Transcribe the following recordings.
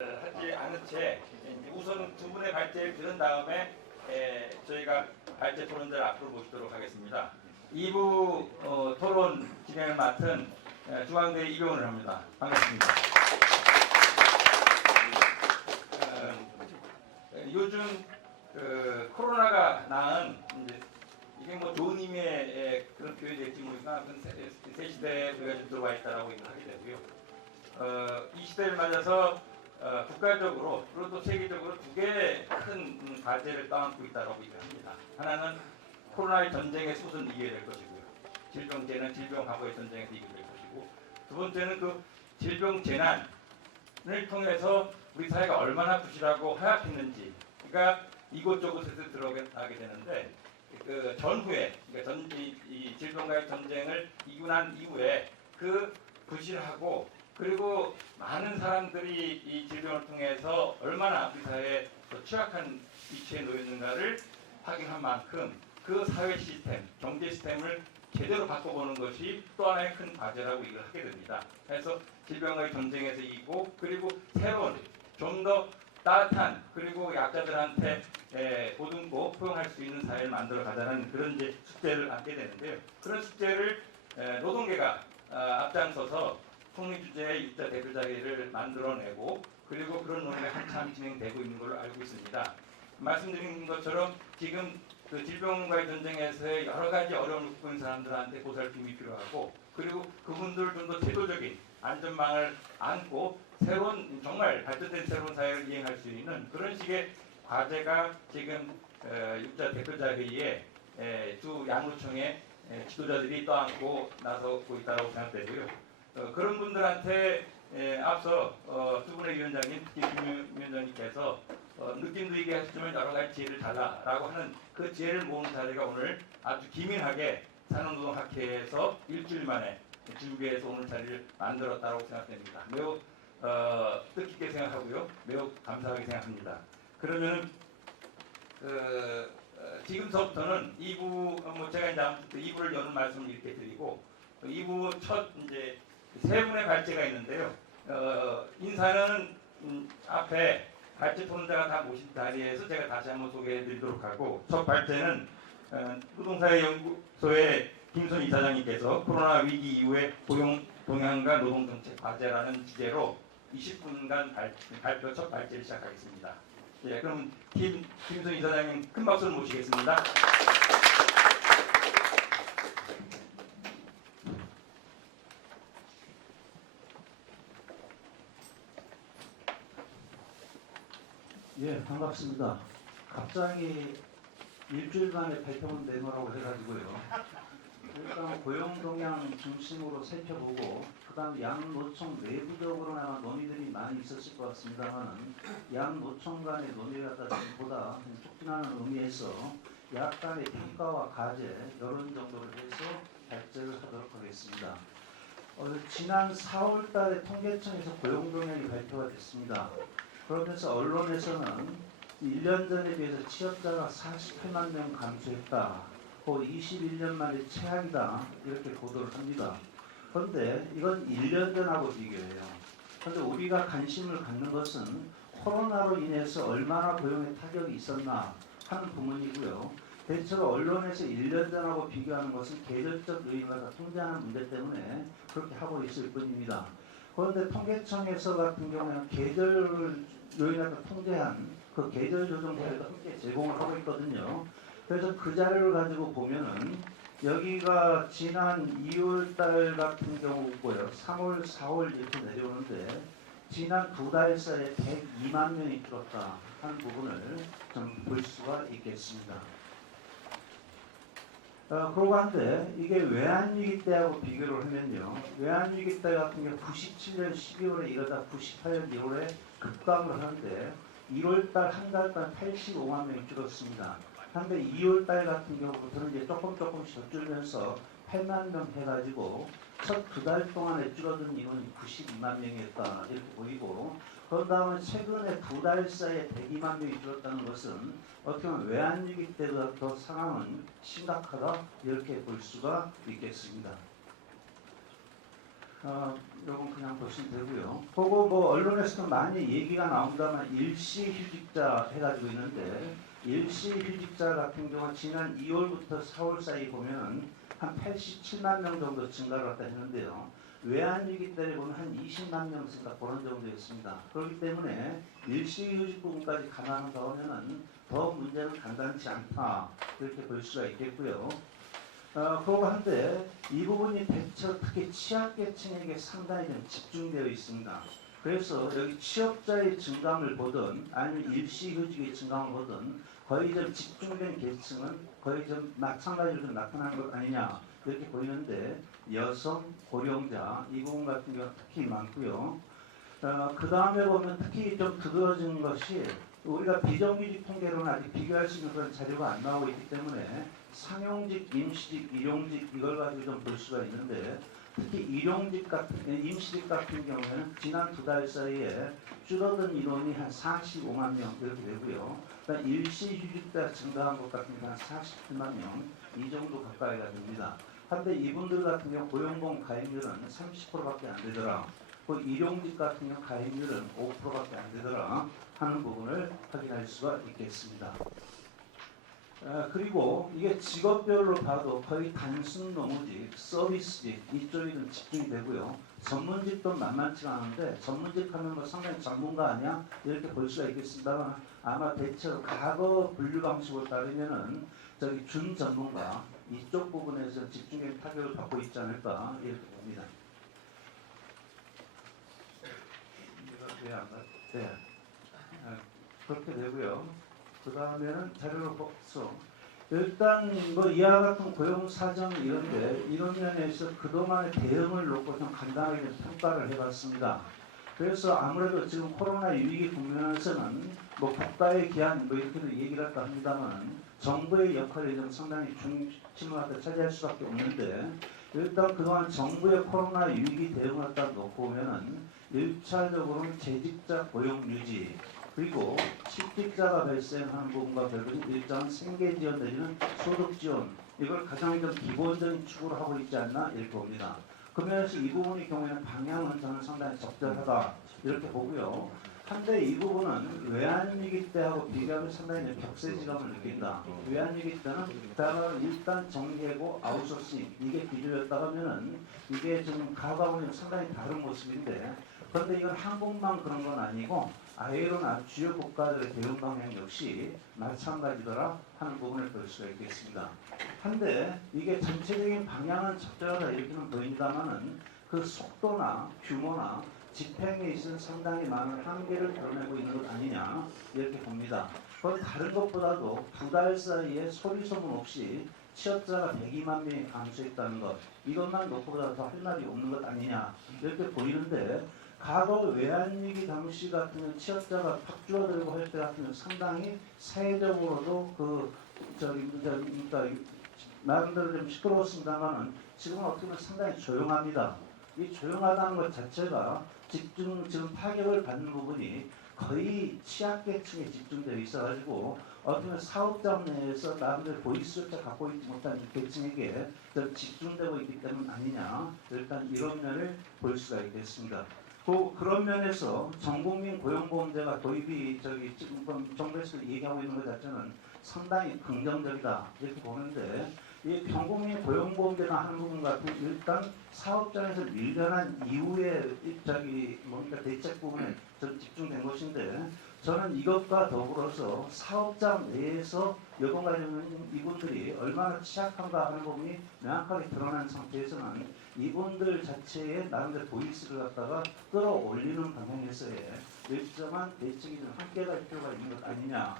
하지 않은 채 우선 두 분의 발제를 들은 다음에 저희가 발제 토론자를 앞으로 모시도록 하겠습니다. 2부 토론 진행을 맡은 중앙대 이병헌을 합니다. 반갑습니다. 요즘 코로나가 낳은 이게 뭐 좋은 의미의 그런 표현이 될지 모르겠으나 새 시대에 우리가 좀 들어와 있다라고 하게 되고요. 이 시대를 맞아서 국가적으로 그리고 또 세계적으로 두 개의 큰 과제를 떠안고 있다고 얘기합니다. 하나는 코로나의 전쟁에서 우선 이겨야 될 것이고요. 질병재난, 질병하고의 전쟁에서 이겨야 될 것이고, 두 번째는 그 질병재난을 통해서 우리 사회가 얼마나 부실하고 허약했는지, 그러니까 이곳저곳에서 드러나게 되는데, 그 전후에, 그러니까 이 질병과의 전쟁을 이기고 난 이후에 그 부실하고 그리고 많은 사람들이 이 질병을 통해서 얼마나 우리 사회에 취약한 위치에 놓였는가를 확인한 만큼 그 사회 시스템, 경제 시스템을 제대로 바꿔보는 것이 또 하나의 큰 과제라고 얘기를 하게 됩니다. 그래서 질병과의 전쟁에서 이기고 그리고 새로운 좀 더 따뜻한 그리고 약자들한테 보듬고 포용할 수 있는 사회를 만들어 가자는 그런 이제 숙제를 안게 되는데요. 그런 숙제를 노동계가 앞장서서 총리 주재의 육자 대표자리를 만들어내고 그리고 그런 논의가 한참 진행되고 있는 걸로 알고 있습니다. 말씀드린 것처럼 지금 그 질병과의 전쟁에서의 여러 가지 어려움을 겪고 있는 사람들한테 보살핌이 필요하고 그리고 그분들 좀 더 제도적인 안전망을 안고 새로운 정말 발전된 새로운 사회를 이행할 수 있는 그런 식의 과제가 지금 육자 대표자 회의에 두 양로청의 지도자들이 떠안고 나서고 있다고 생각되고요. 그런 분들한테 앞서 두 분의 위원장님, 특히 김 위원장님께서 느낌도 있게 하셨지만 여러 가지 지혜를 달라라고 하는 그 지혜를 모으는 자리가 오늘 아주 기민하게 산업노동학회에서 일주일 만에 준비해서 오늘 자리를 만들었다고 생각됩니다. 매우 뜻깊게 생각하고요. 매우 감사하게 생각합니다. 그러면 지금서부터는 2부 제가 이제 2부를 여는 말씀을 이렇게 드리고 2부 첫 이제 세 분의 발제가 있는데요. 인사는 앞에 발제 토론자가 다 모신 자리에서 제가 다시 한번 소개해드리도록 하고 첫 발제는 노동사회연구소의 김순 이사장님께서 코로나 위기 이후의 고용 동향과 노동정책 과제라는 주제로 20분간 발표 첫 발제를 시작하겠습니다. 예, 그럼 김순 이사장님 큰 박수를 모시겠습니다. 예, 반갑습니다. 갑자기 일주일 만에 발표문 내놓으라고 해가지고요. 일단 고용 동향 중심으로 살펴보고 그다음 양 노총 내부적으로나 논의들이 많이 있었을 것 같습니다만은 양 노총 간의 논의가 보다 촉진하는 의미에서 약간의 평가와 과제 이런 정도를 해서 발제를 하도록 하겠습니다. 지난 4월 달에 통계청에서 고용 동향이 발표가 됐습니다. 그러면서 언론에서는 1년 전에 비해서 취업자가 48만 명 감소했다. 21년 만에 최악이다. 이렇게 보도를 합니다. 그런데 이건 1년 전하고 비교해요. 그런데 우리가 관심을 갖는 것은 코로나로 인해서 얼마나 고용에 타격이 있었나 하는 부분이고요. 대체로 언론에서 1년 전하고 비교하는 것은 계절적 요인과 통제하는 문제 때문에 그렇게 하고 있을 뿐입니다. 그런데 통계청에서 같은 경우에는 계절 요인을 통제한 그 계절 조정 자료도 함께 제공을 하고 있거든요. 그래서 그 자료를 가지고 보면은 여기가 지난 2월 달 같은 경우고요. 3월, 4월 이렇게 내려오는데 지난 두 달 사이에 102만 명이 줄었다 하는 부분을 좀 볼 수가 있겠습니다. 그러고 한데 이게 외환위기 때하고 비교를 하면요. 외환위기 때 같은 경우 97년 12월에 이러다 98년 1월에 급감을 하는데 1월달 한 달간 85만 명이 줄었습니다. 한데 2월달 같은 경우부터는 이제 조금씩 더 줄면서 8만 명 해가지고 첫 두 달 동안에 줄어든 인원이 92만 명이었다 이렇게 보이고 그런 다음에 최근에 두 달 사이에 102만 명이 줄었다는 것은 어떻게 보면 외환위기 때보다 더 상황은 심각하다 이렇게 볼 수가 있겠습니다. 요건 그냥 보시면 되고요. 그거 뭐 언론에서도 많이 얘기가 나온다만 일시휴직자 해가지고 있는데 일시휴직자 같은 경우는 지난 2월부터 4월 사이 보면은 한 87만 명 정도 증가를 했다 했는데요. 외환위기 때 보면 한 20만 명 생각 그런 정도였습니다. 그렇기 때문에 일시휴직 부분까지 감안한다고 하면은 더 문제는 간단치 않다 이렇게 볼 수가 있겠고요. 그러고 한데 이 부분이 대체로 특히 취약계층에게 상당히 좀 집중되어 있습니다. 그래서 여기 취업자의 증감을 보든 아니면 일시휴직의 증감을 보든 거의 좀 집중된 계층은 거의 좀 마찬가지로 좀 나타나는 것 아니냐 이렇게 보이는데 여성, 고령자 이 부분 같은 경우 특히 많고요. 그 다음에 보면 특히 좀 두드러진 것이 우리가 비정규직 통계로는 아직 비교할 수 있는 그런 자료가 안 나오고 있기 때문에 상용직, 임시직, 일용직 이걸 가지고 좀 볼 수가 있는데 특히 일용직 같은 임시직 같은 경우에는 지난 2달 사이에 줄어든 인원이 한 45만 명 이렇게 되고요. 그러니까 일시휴직자 증가한 것 같은 경우 한 47만 명 이 정도 가까이가 됩니다. 한데 이분들 같은 경우 고용보험 가입률은 30%밖에 안 되더라. 그 일용직 같은 경우 가입률은 5%밖에 안 되더라 하는 부분을 확인할 수가 있겠습니다. 그리고 이게 직업별로 봐도 거의 단순 노무직, 서비스직 이쪽이 좀 집중이 되고요. 전문직도 만만치가 않은데 전문직 하면 뭐 상당히 전문가 아니야? 이렇게 볼 수가 있겠습니다만 아마 대체로 과거 분류 방식으로 따르면은 저기 준전문가 이쪽 부분에서 집중적인 타격을 받고 있지 않을까 이렇게 봅니다. 네. 그렇게 되고요. 그 다음에는 자료를 보소. 일단 뭐 이와 같은 고용 사정 이런데 이런 면에서 그동안의 대응을 놓고 좀 간단하게 좀 평가를 해봤습니다. 그래서 아무래도 지금 코로나 위기 국면에서는 뭐 국가의 기한 뭐 이렇게도 얘기를 할까 합니다만 정부의 역할이 좀 상당히 중심을 차지할 수밖에 없는데 일단 그동안 정부의 코로나 위기 대응을 딱 놓고 보면은 1차적으로는 재직자 고용 유지 그리고 실직자가 발생하는 부분과 별도로 일정한 생계 지원 내지는 소득 지원 이걸 가장 좀 기본적인 축으로 하고 있지 않나 이렇게 봅니다. 그 면에서 이 부분의 경우에는 방향은 저는 상당히 적절하다 이렇게 보고요. 한데 이 부분은 외환위기 때하고 비교하면 상당히 격세지감을 느낀다. 외환위기 때는 일단 정계고 아웃소싱 이게 기조였다 하면은 이게 지금 과거하고는 상당히 다른 모습인데 그런데 이건 한국만 그런 건 아니고 아예로나 주요 국가들의 대응 방향 역시 마찬가지더라 하는 부분을 볼 수가 있겠습니다. 한데 이게 전체적인 방향은 적절하다 이렇게는 보입니다만은 그 속도나 규모나 집행에 있어서 상당히 많은 한계를 드러내고 있는 것 아니냐 이렇게 봅니다. 그건 다른 것보다도 2달 사이에 소리소문 없이 취업자가 102만 명이 감소했다는 것 이것만 놓고보다 더 할 말이 없는 것 아니냐 이렇게 보이는데 과거 외환위기 당시 같은 취업자가 팍 줄어들고 할 때 같은 상당히 사회적으로도 그러니까 나름대로 좀 시끄러웠습니다만은 지금은 어떻게 보면 상당히 조용합니다. 이 조용하다는 것 자체가 지금 타격을 받는 부분이 거의 취약계층에 집중되어 있어가지고 어떻게 보면 사업장 내에서 나름대로 보이스조차 갖고 있지 못한 계층에게 좀 집중되고 있기 때문 아니냐 일단 이런 면을 볼 수가 있겠습니다. 그런 면에서 전국민 고용보험제가 도입이 지금 정부에서 얘기하고 있는 것 자체는 상당히 긍정적이다 이렇게 보는데 이 전국민 고용보험제나 하는 부분 같은 일단 사업장에서 밀려난 이후에 뭔가 대책 부분에 좀 집중된 것인데 저는 이것과 더불어서 사업장 내에서 여건 가지고 이분들이 얼마나 취약한가 하는 부분이 명확하게 드러난 상태에서는 이분들 자체의 나름대로 보이스를 갖다가 끌어올리는 방향에서의 일정한 대책이 좀 함께 갈 필요가 있는 것 아니냐.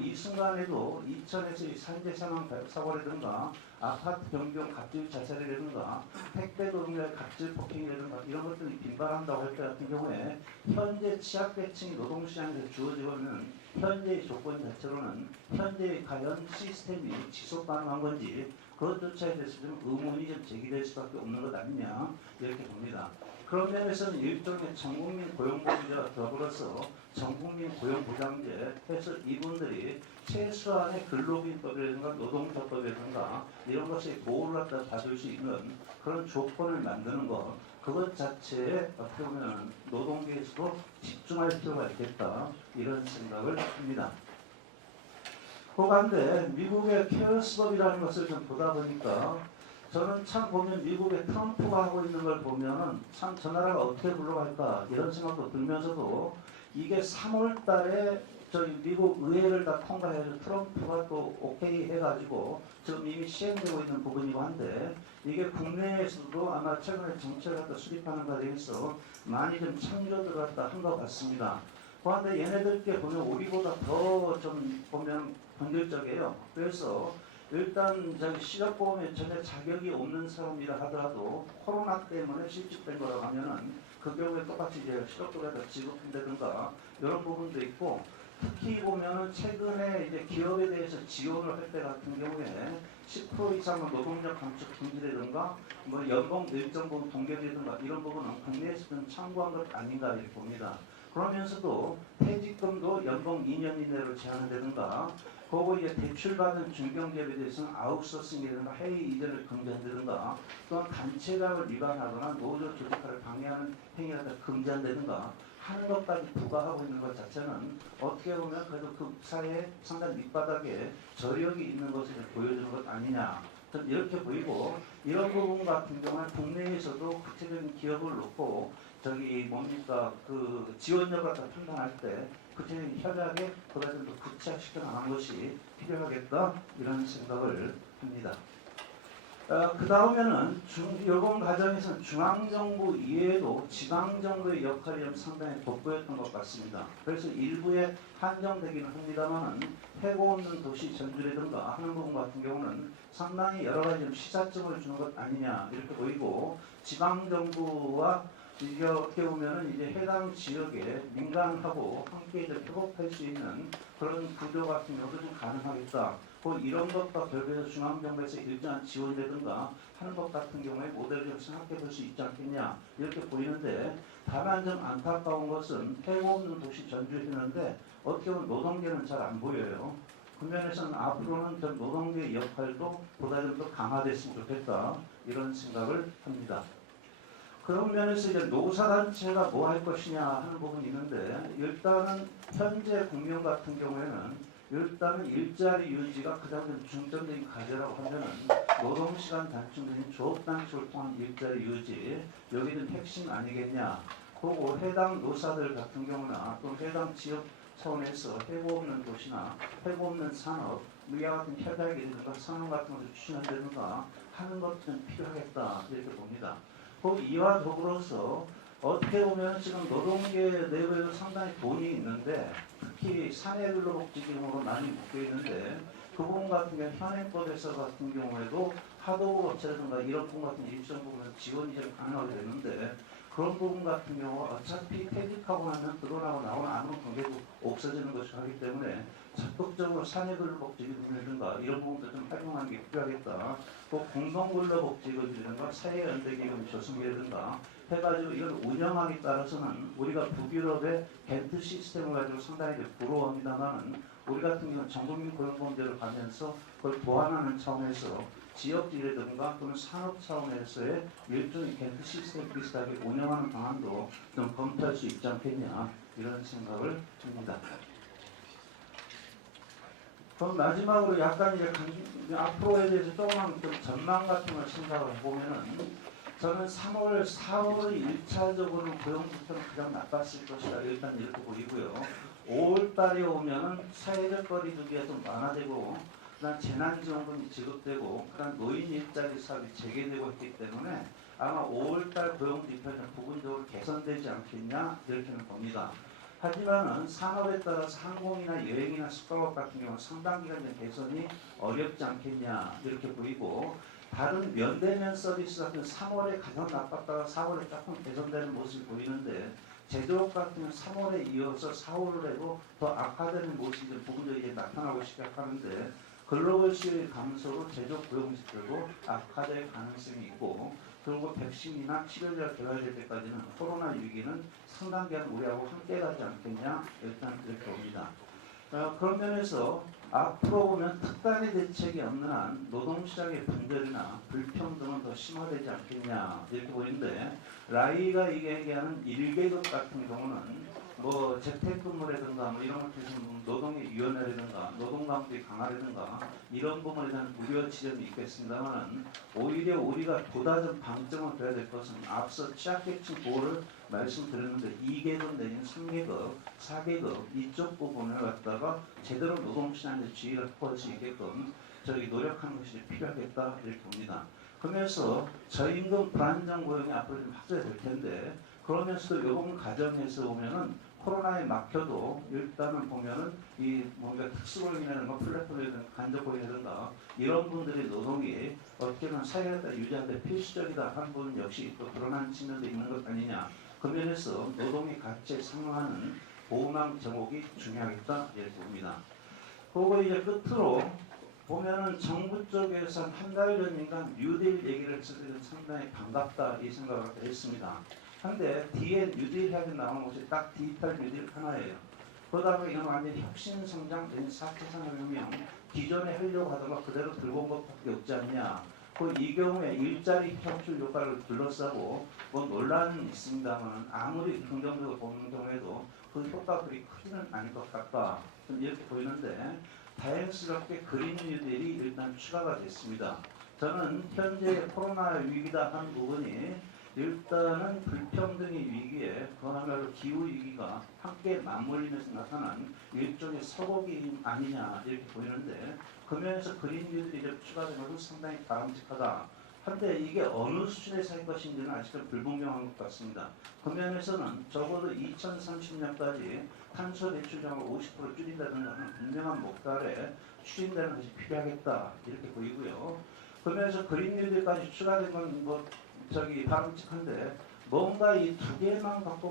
이 순간에도 이천에서 산재 사망 사고라든가 아파트 변경 갑질 자살이라든가 택배 노동자의 갑질 폭행이라든가 이런 것들이 빈발한다고 할 때 같은 경우에 현재 취약계층이 노동시장에서 주어지고 있는 현재의 조건 자체로는 현재의 과연 시스템이 지속 가능한 건지 그것조차에 대해서 좀 의문이 좀 제기될 수밖에 없는 것 아니냐 이렇게 봅니다. 그런 면에서는 일종의 전국민 고용보장제와 더불어서 전국민 고용보장제 해서 이분들이 최소한의 근로기법이라든가 노동조법이라든가 이런 것에 보호를 갖다 받을 수 있는 그런 조건을 만드는 것 그것 자체에 어떻게 보면 노동계에서도 집중할 필요가 있겠다 이런 생각을 합니다. 그런데 미국의 케어스법이라는 것을 좀 보다 보니까 저는 참 보면 미국의 트럼프가 하고 있는 걸 보면은 참 저 나라가 어떻게 굴러갈까 이런 생각도 들면서도 이게 3월 달에 저희 미국 의회를 다 통과해서 트럼프가 또 오케이 해가지고 지금 이미 시행되고 있는 부분이고 한데 이게 국내에서도 아마 최근에 정책을 갖다 수립하는 과정에서 많이 좀 참조를 갖다 한 것 같습니다. 그런데 얘네들께 보면 우리보다 더 좀 보면 본질적이에요. 그래서 일단 저기 실업보험에 전혀 자격이 없는 사람이라 하더라도 코로나 때문에 실직된 거라고 하면은 그 경우에 똑같이 이제 실업급여가 지급된다든가 이런 부분도 있고 특히 보면은 최근에 이제 기업에 대해서 지원을 할 때 같은 경우에 10% 이상은 노동력 감축 금지라든가 뭐 연봉 일정 부분 동결이라든가 이런 부분은 국내에서 좀 참고한 것 아닌가 이렇게 봅니다. 그러면서도 퇴직금도 연봉 2년 이내로 제한한다든가 그리고 이제 대출받은 중견기업에 대해서는 아웃소싱이라든가 해외 이전을 금지한다든가 또한 단체장을 위반하거나 노조 조직화를 방해하는 행위가 금지한다든가 하는 것까지 부과하고 있는 것 자체는 어떻게 보면 그래도 그 사회에 상당히 밑바닥에 저력이 있는 것을 보여주는 것 아니냐 좀 이렇게 보이고 이런 부분 같은 경우는 국내에서도 구체적인 기업을 놓고 저기 뭡니까 그 지원력을 갖다 판단할 때 구체적인 협약에 보다 좀 더 구체화시켜 나가는 것이 필요하겠다 이런 생각을 합니다. 그 다음에는 요번 과정에서는 중앙정부 이외에도 지방정부의 역할이 좀 상당히 돋보였던 것 같습니다. 그래서 일부에 한정되기는 합니다만 해고 없는 도시 전주라든가 하는 부분 같은 경우는 상당히 여러 가지 좀 시사점을 주는 것 아니냐 이렇게 보이고 지방정부와 이게 어떻게 보면은 이제 해당 지역에 민간하고 함께 이제 협업할 수 있는 그런 구조 같은 경우도 좀 가능하겠다. 이런 것과 별개로 중앙정부에서 일정한 지원이라든가 하는 것 같은 경우에 모델을 좀 생각해 볼 수 있지 않겠냐 이렇게 보이는데 다만 좀 안타까운 것은 해고 없는 도시 전주했는데 어떻게 보면 노동계는 잘 안 보여요. 그 면에서는 앞으로는 좀 노동계의 역할도 보다 좀 더 강화됐으면 좋겠다 이런 생각을 합니다. 그런 면에서 이제 노사단체가 뭐 할 것이냐 하는 부분이 있는데 일단은 현재 국면 같은 경우에는 일단은 일자리 유지가 가장 중점적인 과제라고 하면은 노동시간 단축 등 조업 단축을 통한 일자리 유지 여기 좀 핵심 아니겠냐. 그리고 해당 노사들 같은 경우나 또 해당 지역 차원에서 해고 없는 도시나 해고 없는 산업 이와 같은 협약이라든가 산업 같은 것을 추진한다든가 하는 것도 좀 필요하겠다 이렇게 봅니다. 이와 더불어서 어떻게 보면 지금 노동계 내부에도 상당히 돈이 있는데 특히 사내근로복지금으로 많이 묶여 있는데 그 부분 같은 경우 현행법에서 같은 경우에도 하도급 업체라든가 이런 부분 같은 일정 부분 지원이 좀 가능하게 되는데 그런 부분 같은 경우 어차피 퇴직하고 나면 그동안하고 나오는 아무 관계도 없어지는 것이 하기 때문에 적극적으로 사내근로복지금이라든가 이런 부분도 좀 활용하는 게 필요하겠다. 또 공동근로복지금이라든가 사회연대기금 조성이라든가 해가지고 이걸 운영하기에 따라서는 우리가 북유럽의 겐트 시스템을 가지고 상당히 부러워합니다만 우리 같은 경우는 전국민 고용보험제를 가면서 그걸 보완하는 차원에서 지역지라든가 또는 산업 차원에서의 일종의 겐트 시스템 비슷하게 운영하는 방안도 좀 검토할 수 있지 않겠냐 이런 생각을 듭니다. 그럼 마지막으로 약간 이제 앞으로에 대해서 조금만 좀 전망 같은 걸 생각을 해보면은 저는 3월, 4월이 1차적으로 고용 지표는 가장 나빴을 것이다. 일단 이렇게 보이고요. 5월 달에 오면은 사회적 거리두기가 좀 완화되고 그다음 재난지원금이 지급되고 그다음 노인 일자리 사업이 재개되고 있기 때문에 아마 5월 달 고용 지표는 부분적으로 개선되지 않겠냐 이렇게는 봅니다. 하지만은 산업에 따라서 항공이나 여행이나 숙박업 같은 경우는 상당 기간 개선이 어렵지 않겠냐 이렇게 보이고 다른 면대면 서비스 같은 3월에 가장 나빴다가 4월에 조금 개선되는 모습이 보이는데 제조업 같은 경우는 3월에 이어서 4월에도 더 악화되는 모습이 부분적으로 이제 나타나고 시작하는데 글로벌 수요의 감소로 제조업 고용지표도 악화될 가능성이 있고 그리고 백신이나 치료제가 개발될 때까지는 코로나 위기는 상당 기간 우리하고 함께 가지 않겠냐 일단 이렇게 봅니다. 그런 면에서 앞으로 보면 특단의 대책이 없는 한 노동시장의 분절이나 불평등은 더 심화되지 않겠냐 이렇게 보이는데 라이가 얘기하는 1계급 같은 경우는 뭐 재택근무라든가 뭐 이런 것들 노동의 유연화라든가 노동감독이 강화라든가 이런 부분에 대한 우려 지점이 있겠습니다만 오히려 우리가 보다 좀 방점을 둬야 될 것은 앞서 취약계층 보호를 말씀드렸는데 2계급 내지는 3계급, 4계급 이쪽 부분을 갖다가 제대로 노동시장에 주의를 할 수 있게끔 저희 노력하는 것이 필요하겠다 이렇게 봅니다. 그러면서 저임금 불안정 고용이 앞으로 좀 확대될 텐데 그러면서도 이번 과정에서 보면은 코로나에 막혀도 일단은 보면은 이 뭔가 특수고용이라든가 플랫폼이라든가 간접고용이라든가 이런 분들의 노동이 어떻게든 사회에다 유지하는데 필수적이다 하는 부분 역시 또 드러난 측면도 있는 것 아니냐. 그 면에서 노동의 가치에 상응하는 보호망 정옥이 중요하겠다 이렇게 봅니다. 그리고 이제 끝으로 보면은 정부 쪽에서 한 달 전인가 뉴딜 얘기를 했을 때는 상당히 반갑다 이 생각을 했습니다. 근데 뒤에 뉴딜 이야기 나오는 것이 딱 디지털 뉴딜 하나예요. 그러다 보니 이건 완전히 혁신성장, 4차 산업혁명, 기존에 하려고 하다가 그대로 들고 온 것밖에 없지 않냐. 이 경우에 일자리 창출 효과를 둘러싸고 뭐 논란은 있습니다만 아무리 긍정적으로 보는 경우에도 그 효과가 그리 크지는 않을 것 같다. 이렇게 보이는데 다행스럽게 그린 뉴딜이 일단 추가가 됐습니다. 저는 현재 코로나 위기다 하는 부분이 일단은 불평등의 위기에 그야말로 기후 위기가 함께 맞물리면서 나타난 일종의 서곡이 아니냐 이렇게 보이는데 그 면에서 그린 뉴딜이 추가된 것은 상당히 바람직하다. 한데 이게 어느 수준에서 할 것인지는 아직은 불분명한 것 같습니다. 그 면에서는 적어도 2030년까지 탄소 배출량을 50% 줄인다는 하는 분명한 목표에 추진되는 것이 필요하겠다 이렇게 보이고요. 그 면에서 그린 뉴딜까지 추가된 건 바람직한데 뭔가 이 두 개만 갖고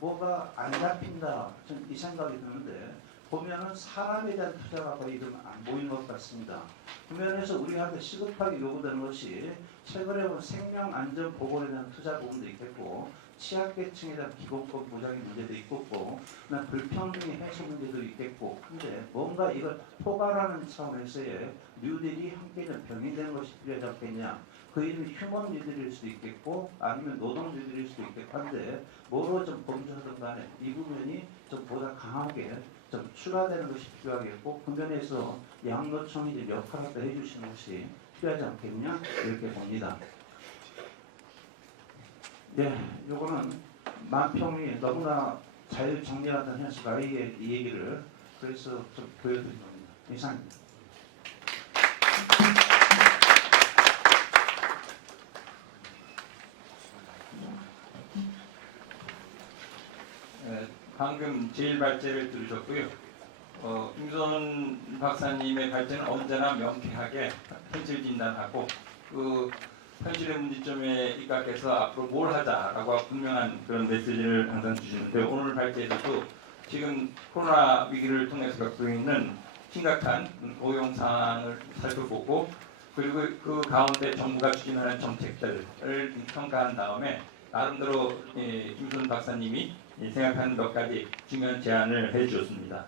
뭐가 안 잡힌다 이 생각이 드는데 보면은 사람에 대한 투자가 거의 좀 안 보이는 것 같습니다. 그 면에서 우리한테 시급하게 요구되는 것이 최근에 본 생명안전보건에 대한 투자 부분도 있겠고 취약계층에 대한 기본법 보장의 문제도 있겠고 불평등의 해소 문제도 있겠고 근데 뭔가 이걸 포괄하는 차원에서의 뉴딜이 함께 좀 병행되는 것이 필요하지 않겠냐. 그 이름이 휴먼 뉴딜일 수도 있겠고 아니면 노동 뉴딜일 수도 있겠고 한데 뭐로 좀 범주하든 간에 이 부분이 좀 보다 강하게 좀 추가되는 것이 필요하겠고 그 면에서 양노총이 이제 역할을 또 해주시는 것이 필요하지 않겠냐 이렇게 봅니다. 네, 요거는 만평이 너무나 잘 정리하던 현실 아이의 이 얘기를 그래서 좀 보여드린 겁니다. 이상입니다. 방금 제일 발제를 들으셨고요. 김선 박사님의 발제는 언제나 명쾌하게 현실 진단하고 그 현실의 문제점에 입각해서 앞으로 뭘 하자라고 분명한 그런 메시지를 항상 주시는데 오늘 발제에서도 지금 코로나 위기를 통해서 겪고 있는 심각한 고용 상황을 살펴보고 그리고 그 가운데 정부가 추진하는 정책들을 평가한 다음에 나름대로 김선 박사님이 생각하는 몇 가지 중요한 제안을 해주셨습니다.